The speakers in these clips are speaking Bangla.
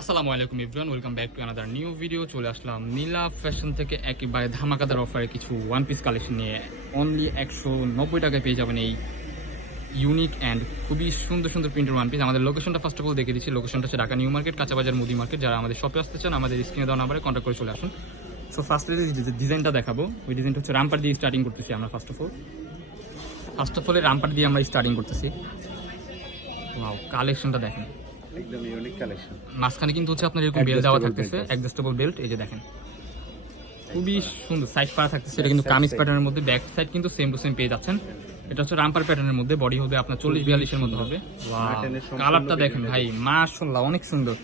আসসালামু আলাইকুম everyone, welcome back to another new video. চলে আসলাম নীলা ফ্যাশন থেকে একেবারে ধামাকাদার অফারে কিছু ওয়ান পিস কালেকশন নিয়ে। অনলি 190 টাকায় পেয়ে যাবেন এই ইউনিক অ্যান্ড খুবই সুন্দর সুন্দর প্রিন্টের ওয়ান পিস। আমাদের লোকেশনটা ফার্স্ট অফ অল দেখে দিচ্ছি। লোকেশনটা হচ্ছে ঢাকা নিউ মার্কেট, কাঁচাবাজার মুদি মার্কেট। যারা আমাদের শপে আসতে চান আমাদের স্ক্রিনে দেওয়া নাম্বারে কন্ট্যাক্ট করে চলে আসুন। সো ফার্স্টে যে ডিজাইনটা দেখাবো, ওই ডিজাইনটা হচ্ছে রামপার দিয়ে স্টার্টিং করতেছি আমরা। ফার্স্ট অফ অল রামপার দিয়ে আমরা স্টার্টিং করতেছি। ওয়াও, কালেকশনটা দেখেন, একদম ইউনিক কালেকশন। মাঝখানে কিন্তু হচ্ছে আপনার এরকম বেল্ট দেওয়া থাকতেছে, অ্যাডজাস্টেবল বেল্ট। এই যে দেখেন, খুবই সুন্দর সাইজ পাড়া থাকতেছে। এটা কিন্তু কামিজ প্যাটার্নের মধ্যে, ব্যাক সাইড কিন্তু সেম টু সেম পেয়ে যাচ্ছেন। এটা হচ্ছে রামপার প্যাটার্নের মধ্যে, বডি হবে আপনার 40-42 এর মধ্যে হবে। কালারটা দেখেন ভাই, মাশাআল্লাহ অনেক সুন্দর।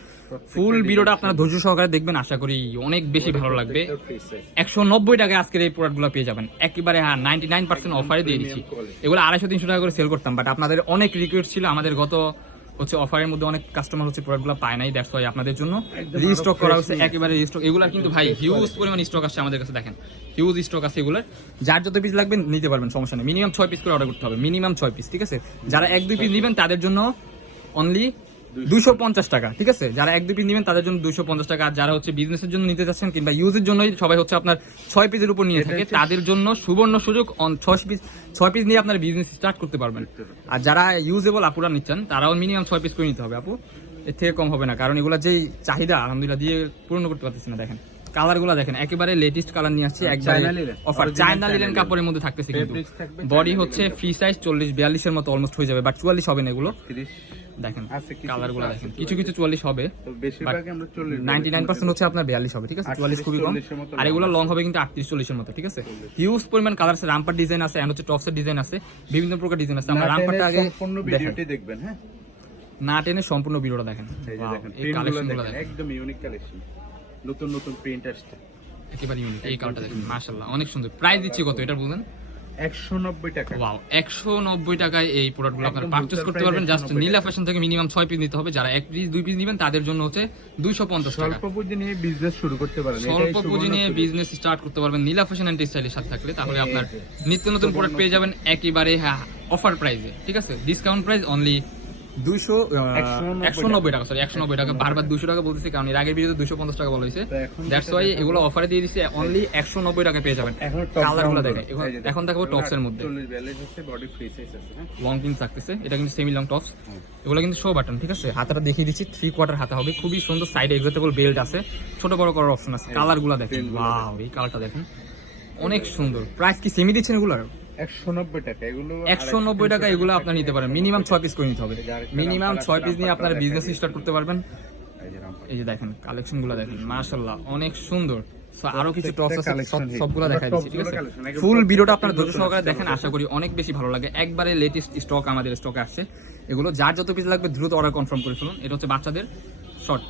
ফুল ভিডিওটা আপনারা ধৈর্য সহকারে দেখবেন, আশা করি অনেক বেশি ভালো লাগবে। 190 টাকায় আজকের এই প্রোডাক্টগুলো পেয়ে যাবেন একেবারে 99% অফারে দিয়ে দিচ্ছি। এগুলো 250-300 টাকা করে সেল করতাম, বাট আপনাদের অনেক রিকোয়েস্ট ছিল। আমাদের গত হচ্ছে অফারের মধ্যে অনেক কাস্টমার হচ্ছে প্রোডাক্টগুলো পায় নাই, দ্যাটস ওয়াই আপনাদের জন্য রিস্টক করা হচ্ছে, একেবারে রিস্টক। এগুলা কিন্তু ভাই হিউজ পরিমাণ স্টক আসছে আমাদের কাছে, দেখেন হিউজ স্টক আছে এগুলোর। যার যত পিস লাগবে নিতে পারবেন, সমস্যা নেই। মিনিমাম 6 পিস করে অর্ডার করতে হবে, মিনিমাম 6 পিস, ঠিক আছে? যারা 1-2 পিস নেবেন তাদের জন্য অনলি 250 টাকা, ঠিক আছে? যারা 1-2 পিস নেবেন তাদের জন্য 250 টাকা। আর যারা হচ্ছে বিজনেসের জন্য নিতে চাচ্ছেন কিংবা ইউজের জন্য সবাই হচ্ছে আপনার 6 পিসের উপর নিয়ে থাকে, তাদের জন্য সুবর্ণ সুযোগ। 6 পিস নিয়ে আপনার বিজনেস স্টার্ট করতে পারবেন। আর যারা ইউজেবল আপুরা নিচ্ছেন তারাও মিনিমাম 6 পিস করে নিতে হবে আপু, এর থেকে কম হবে না। কারণ এগুলো যেই চাহিদা আলহামদুলিল্লাহ দিয়ে পূরণ করতে পারতেছি না। দেখেন কালারগুলো দেখেন, একেবারে লেটেস্ট কালার নিয়ে আসছে, একবারে অফার। চায়না লিলেন কাপড়ের মধ্যে থাকতেছে, কিন্তু বডি হচ্ছে ফ্রি সাইজ 40-42 এর মতো অলমোস্ট হয়ে যাবে, বাট 44 হবে না এগুলো। দেখেন কালারগুলো দেখেন, কিছু কিছু 44 হবে, 99% হচ্ছে আপনার 42 হবে, ঠিক আছে? 44 খুবই কম। আর এগুলো লং হবে কিন্তু 38-40 এর মতো, ঠিক আছে? হিউজ পরিমাণ কালার আছে, রামপার ডিজাইন আছে, এন্ড হচ্ছে টপসের ডিজাইন আছে, বিভিন্ন প্রকার ডিজাইন আছে। আমরা রামপারটা আগে সম্পূর্ণ ভিডিওটি দেখবেন, হ্যাঁ, না টেনে সম্পূর্ণ ভিডিওটা দেখেন। এই যে দেখেন এই কালেকশনগুলো দেখেন, একদম ইউনিক কালেকশন, নতুন নতুন প্রিন্ট আসছে, একেবারে ইউনিক। এই কালারটা দেখেন, মাশাআল্লাহ অনেক সুন্দর। প্রাইস দিচ্ছি কত এটা বলেন? 190 টাকা। ওয়াও, 190 টাকায় এই প্রোডাক্টগুলো আপনারা পারচেজ করতে পারবেন। জাস্ট নীলা ফ্যাশন থেকে মিনিমাম 6 পিস নিতে হবে। যারা 1 পিস 2 পিস নেবেন তাদের জন্য হচ্ছে 250 টাকা। স্বল্প পুঁজি নিয়ে বিজনেস শুরু করতে পারেন, স্বল্প পুঁজি নিয়ে বিজনেস স্টার্ট করতে পারবেন নীলা ফ্যাশন এন্ড টেক্সটাইলের সাথে থাকলে। তাহলে আপনার নিত্য নতুন প্রোডাক্ট পেয়ে যাবেন একেবারে অফার প্রাইসে, ঠিক আছে? ডিসকাউন্ট প্রাইস অনলি 190 টাকা। সরি 190 টাকা, বারবার 200 টাকা বলতেছি কারণ এর আগের ভিডিওতে 250 টাকা বলা হয়েছে। দ্যাটস ওয়াই এগুলো অফারে দিয়ে দিচ্ছি, অনলি 190 টাকা পেয়ে যাবেন। কালারগুলো দেখেন, এখন দেখাবো টপসের মধ্যে। 40-42 হচ্ছে, বডি ফ্রি সাইজ আছে, হ্যাঁ, লং পিন থাকতেছে, এটা কিন্তু সেমি লং টপস। এগুলো কিন্তু শো বাটন, ঠিক আছে? হাতাটা দেখিয়ে দিচ্ছি, 3/4 হাতা হবে, খুবই সুন্দর। সাইডে এক্সেটেবল বেল্ট আছে, ছোট বড় করার অপশন আছে। কালারগুলো দেখেন, ওয়াও এই কালারটা দেখেন অনেক সুন্দর। প্রাইস কি সেমি দিচ্ছেন এগুলোর? 190 টাকা। এগুলো 190 টাকা এগুলো আপনার নিতে পারেন। মিনিমাম 6 পিস করে নিতে হবে, মিনিমাম 6 পিস নিয়ে আপনার বিজনেস স্টার্ট করতে পারবেন। এই যে দেখেন কালেকশনগুলো দেখেন, মাশাআল্লাহ অনেক সুন্দর। সো আরো কিছু টপস আছে, সবগুলো দেখাই দিচ্ছি, ঠিক আছে? ফুল ভিডিওটা আপনারা ধৈর্য সহকারে দেখেন, আশা করি অনেক বেশি ভালো লাগে। একবারে লেটেস্ট স্টক আমাদের স্টকে আসছে এগুলো। যার যত পিস লাগবে দ্রুত অর্ডার কনফার্ম করে ফেলুন। এটা হচ্ছে বাচ্চাদের শর্ট,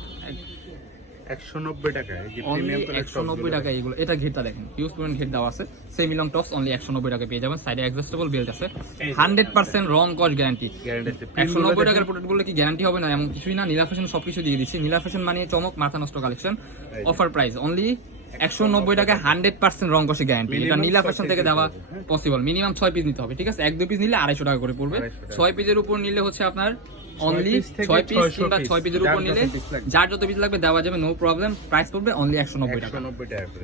190 টাকা। এই যে অনলি প্রিমিয়াম 190 টাকা এগুলো। এটা ঘেরটা দেখেন, হিউজ পরিমাণ ঘের দেওয়া আছে, সেমি লং টপস অনলি 190 টাকা পেয়ে যাবেন। সাইডে অ্যাডজাস্টেবল বেল্ট আছে, 100% রং কস্ট গ্যারান্টি। 190 টাকার প্রোডাক্টগুলো কি গ্যারান্টি হবে না এমন কিছুই না। নীলা ফ্যাশন সবকিছু দিয়ে দিচ্ছি। নীলা ফ্যাশন মানে চমক, মাথা নষ্ট কালেকশন। অফার প্রাইস অনলি 190 টাকা, 100% রং কষে গ্যারান্টি। এটা নীলা ফ্যাশন থেকে দেওয়া পসিবল। মিনিমাম 6 পিস নিতে হবে, ঠিক আছে? 1-2 পিস নিলে 250 টাকা করে পড়বে। 6 পিসের উপর নিলে হচ্ছে আপনার অনলি 6 পিস কিংবা 6 পিসের উপর নিলে যার যত পিস লাগবে দেওয়া যাবে, নো প্রবলেম। প্রাইস পড়বে অনলি 190 টাকা।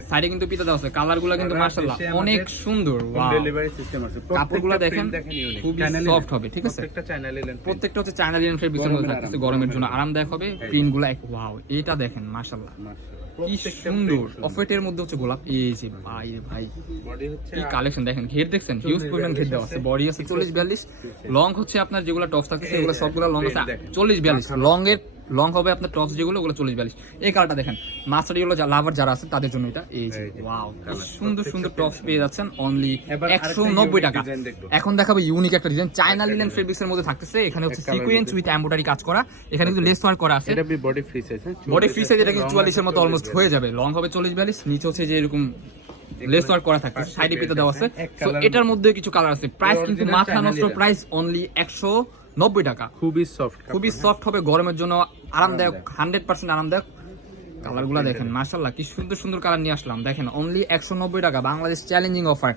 সাইডে কিন্তু পিতা দেওয়া আছে, কালারগুলো কিন্তু মাশাআল্লাহ অনেক সুন্দর। ওয়াও, ডেলিভারি সিস্টেম আছে, কাপড়গুলো দেখেন খুবই সফট হবে, ঠিক আছে? প্রত্যেকটা হচ্ছে চায়না লিনেন ফেব্রিক্সের মধ্যে থাকতেছে, গরমের জন্য আরামদায়ক হবে। প্রিন্টগুলো ওয়াও, এটা দেখেন মাশাআল্লাহ কি সুন্দর। অফেটের মধ্যে হচ্ছে গোলাপ। এই যে ভাই রে ভাই, বডি হচ্ছে কি কালেকশন দেখেন, ঘের দেখছেন, হিউজ পরিমাণ ঘের দেওয়া আছে। বডি আছে 40-42, লং হচ্ছে আপনার যেগুলো টপস থাকতেছে এগুলো সবগুলো লং আছে 40-42। লং এর লং হবে আপনার টপস যেগুলো, ওগুলো 40-42। এই কালারটা দেখেন, মাস্টারি হলো লাভার যারা আছে তাদের জন্য এটা। এই যে ওয়াও, সুন্দর সুন্দর টপস পেয়ে যাচ্ছেন অনলি 190 টাকা। এখন দেখাবো ইউনিক একটা ডিজাইন, চায়না লিনেন ফেব্রিক্সের মধ্যে থাকতেছে। এখানে হচ্ছে সিকোয়েন্স উইথ এমব্রয়ডারি কাজ করা, এখানে কিন্তু লেস ওয়ার্ক করা আছে। এটা body free size, body free size, এটা কিন্তু 44 এর মতো অলমোস্ট হয়ে যাবে। লং হবে 40-42, নিচে হচ্ছে যে এরকম লেস ওয়ার্ক করা থাকে, সাইডে পিতা দেওয়া আছে। সো এটার মধ্যে কিছু কালার আছে। প্রাইস কিন্তু মাথা নষ্ট প্রাইস, অনলি 190 টাকা। খুবই সফট, খুবই সফট হবে, গরমের জন্য আরামদায়ক, 100% আরামদায়ক। কালারগুলো দেখেন মাশাআল্লাহ কি সুন্দর সুন্দর কালার নিয়ে আসলাম। দেখেন অনলি 190 টাকা, Bangladesh challenging offer.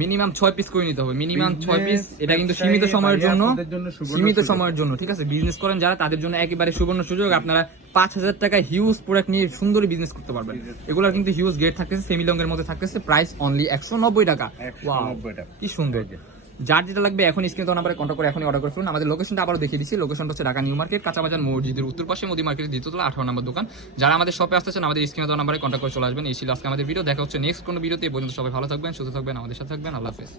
Minimum 6 piece করে নিতে হবে, মিনিমাম 6 পিস। এটা কিন্তু সীমিত সময়ের জন্য, সীমিত সময়ের জন্য, ঠিক আছে? বিজনেস করেন যারা তাদের জন্য একেবারে সুবর্ণ সুযোগ। আপনারা 5,000 টাকা হিউজ প্রোডাক্ট নিয়ে সুন্দর বিজনেস করতে পারবেন। এগুলোর কিন্তু হিউজ গ্রেড থাকতেছে, সেমি লং এর মধ্যে থাকতেছে, প্রাইস অনলি 190 টাকা। ওয়াও 190 টাকা। কি সুন্দর। যার যেটা লাগবে এখন স্ক্রিনে তো নাম্বারে কন্ট্যাক্ট করে এখনই অর্ডার করে ফেলুন। আমাদের লোকেশনটা আবারও দেখিয়ে দিচ্ছি। লোকেশনটা হচ্ছে ঢাকা নিউ মার্কেট, কাঁচাবাজার মসজিদের উত্তর পাশে, মোদি মার্কেটের দ্বিতীয়তলা 18 নম্বর দোকান। যারা আমাদের শপে আসতেছেন আমাদের স্ক্রিনে তো নাম্বারে কন্ট্যাক্ট করে চলে আসবেন। এই ছিল আজকে আমাদের ভিডিও। দেখা হচ্ছে নেক্সট কোনো ভিডিওতে। এই পর্যন্ত সবাই ভালো থাকবেন, সুস্থ থাকবেন, আমাদের সাথে থাকবেন। আল্লাহ হাফেজ।